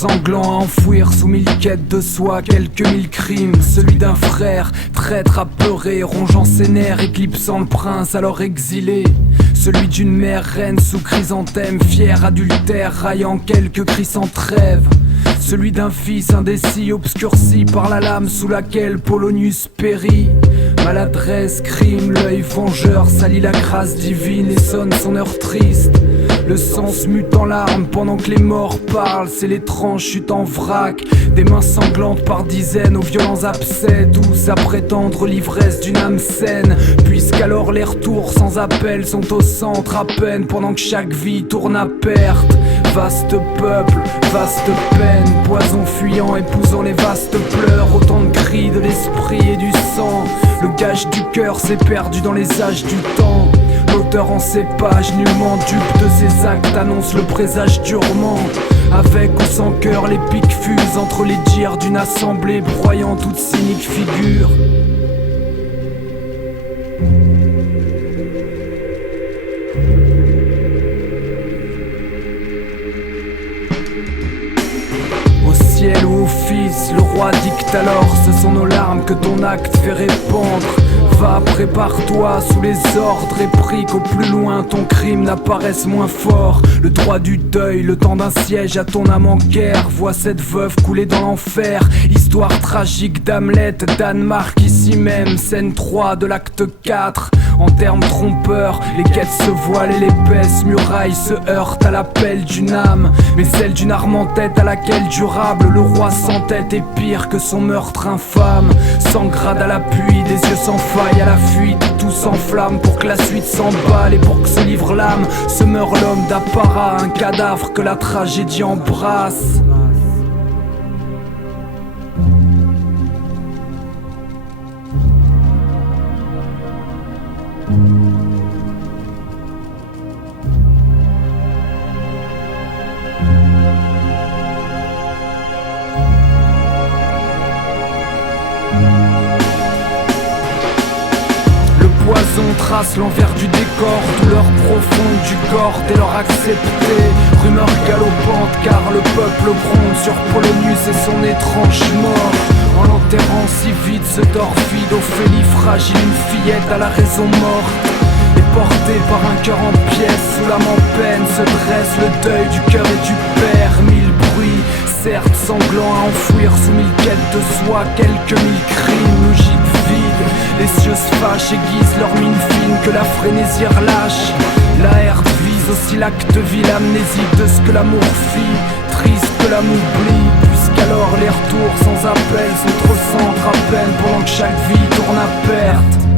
sanglant à enfouir sous mille quêtes de soi quelques mille crimes. Celui d'un frère, traître apeuré, rongeant ses nerfs, éclipsant le prince alors exilé. Celui d'une mère reine sous chrysanthème, fier adultère, raillant quelques cris sans trêve. Celui d'un fils indécis, obscurci par la lame sous laquelle Polonius périt. Maladresse, crime, l'œil vengeur salit la grâce divine et sonne son heure triste. Le sang se mute en larmes pendant que les morts parlent. C'est l'étrange chute en vrac, des mains sanglantes par dizaines aux violents abcès, tous à prétendre l'ivresse d'une âme saine. Puisqu'alors les retours sans appel sont au centre à peine, pendant que chaque vie tourne à perte. Vaste peuple, vaste peine, poison fuyant, épousant les vastes pleurs. Autant de cris de l'esprit et du sang. Le gage du cœur s'est perdu dans les âges du temps. L'auteur en ses pages, nullement dupe de ses actes, annonce le présage durement. Avec ou sans cœur, les pics fusent entre les dires d'une assemblée, broyant toute cynique figure. Au ciel ou au fils, le roi dicte alors, ce sont nos larmes que ton acte fait répandre. Va, prépare-toi sous les ordres et prie qu'au plus loin ton crime n'apparaisse moins fort. Le droit du deuil, le temps d'un siège à ton âme en guerre. Vois cette veuve couler dans l'enfer. Histoire tragique d'Hamlet, Danemark ici même. Scène 3 de l'acte 4. En termes trompeurs, les quêtes se voilent et l'épaisse muraille se heurte à l'appel d'une âme. Mais celle d'une arme en tête à laquelle durable le roi sans tête est pire que son meurtre infâme. 100 grades à l'appui, des yeux sans faille à la fuite, tout s'enflamme pour que la suite s'emballe. Et pour que se livre l'âme, se meurt l'homme d'apparat, un cadavre que la tragédie embrasse. Poison trace l'envers du décor, douleur profonde du corps dès lors acceptée. Rumeur galopante car le peuple gronde sur Polonius et son étrange mort. En l'enterrant si vite se torfide, Ophélie fragile, une fillette à la raison morte. Et portée par un cœur en pièces, sous l'âme en peine se dresse le deuil du cœur et du père. Mille bruits, certes sanglants à enfouir sous mille quêtes de soi, quelques mille crimes, logique vide. Les cieux se fâchent, aiguisent leur mine fine que la frénésie relâche. La herte vise aussi l'acte vil, amnésique de ce que l'amour fit. Triste que l'âme oublie, puisqu'alors les retours sans appel sont au centre à peine, pendant que chaque vie tourne à perte.